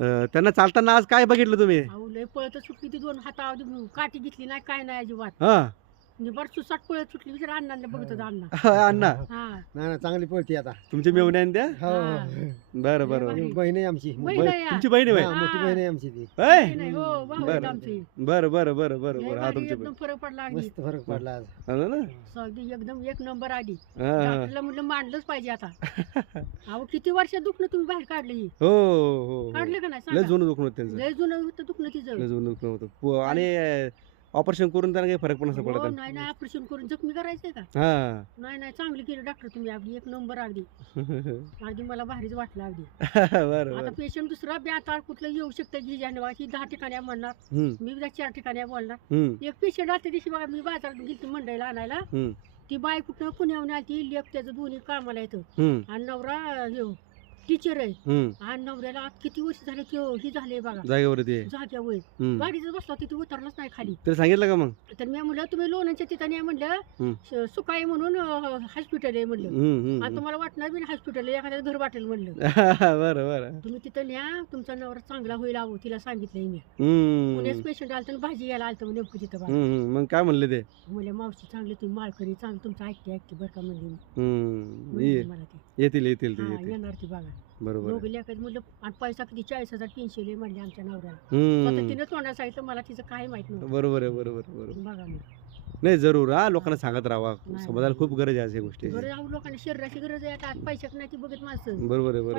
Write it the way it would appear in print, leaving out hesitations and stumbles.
त्यांना चालताना आज काय बघितलं तुम्ही? अहो लय पळत सुटली ती, दोन हातावर काठी घेतली नाही, काय नाही अजिबात. हा निबार सुसाट पळत सुटली, विचार अण्णांना बघत होता अण्णा. अण्णा हा नाही ना चांगली पळते आता. तुमची मेवणी आहे ना त्या? हो हा. बरं बरं भारी. बरं. बहीण आहे आमची. बहीण आहे या. तुमची बहीण आहे हा, होय? मोठी बहीण आहे आमची ती. होय? बहीण आहे, हो भाऊ आहेत बरं. आमचे. बरं बरं बरं बरं लय बरं. हा भारी, तुमची एकदम फरक पडला अगदी. मस्त फरक पडला आज. बहीण ना? अगदी एकदम एक नंबर आली. हा, हा. आपल्याला म्हटलं मांडलंच पाहिजे आता. अहो किती वर्ष दुखणं तुम्ही बाहेर काढलं ही, हो हो काढलं का नाही लय सांगा? जुनं दुखणं होतं त्यांचं. लय जुनं होतं दुखणं तिचं. लय जुनं दुखणं होतं आणि ऑपरेशन करून त्यांना काही फरक पण नसतं हो, पडत. नाही नाही ऑपरेशन करून जखमी करायचंय का? हा नाही नाही चांगली केली डॉक्टर तुम्ही, अगदी एक नंबर अगदी. अगदी मला भारीच वाटलं अगदी. बरं आता बरं. पेशंट दुसरा बी आता कुठलं येऊ शकतं की ज्याने बघा ही 10 ठिकाणी आहे म्हणणार, मी बी 4 ठिकाणी आहे बोलणार. एक पेशंट आता दिवशी बघा मी बाजारात गेली मंडईला आणायला, ती बाई कुठं पुण्याहून आली, लेप त्याचं दोन्ही कामाला येतं आणि नवरा टीचर आहे आणि नवऱ्याला आज किती वर्ष झाले ही झाले बघा जागेवरती जाग्यावर गाडीचं बसला तिथे उतरलाच नाही खाली. तर सांगितलं का मग? तर मी म्हणलं तुम्ही लोणच्या ठिकाणी आहे म्हणलं, सुकाई म्हणून हॉस्पिटल आहे म्हणलं, आणि तुम्हाला वाटणार बी हॉस्पिटल एखाद्या घर वाटेल म्हणलं, बरं बरं. तुम्ही तिथं न्या, तुमचा नवरा चांगला होईल. अहो तिला सांगितलंय मी. पुण्याच पेशंट आलं तर भाजी घ्यायला आलं नेमकं तिथं बघा. मग काय म्हणले ते? म्हणले मावशी चांगले तुम्ही माळकरी चांगलं तुमचं ऐकते बरं का म्हणले मला ते. येतील येतील ते हा येतील. येणार ती बघा. बरोबर आहे. दोघे लेखात म्हणलं आणि पैसा किती 40,000 पेन्शिल म्हणले आमच्या नवऱ्याला. हम्म. स्वतः तिनं तोंडात सांगितलं, मला तिचं काय माहित नव्हतं. बरोबर आहे बरोबर बरोबर. बघा मग. नाही जरूर हा लोकांना सांगत राहावा, नाही. समाजाला खूप गरज आहे अशा गोष्टी. गरज आहे लोकांना, शरीराची गरज आहे. आता आज पैशात नाही ती बघत माणसं. बरोबर आहे बरोबर.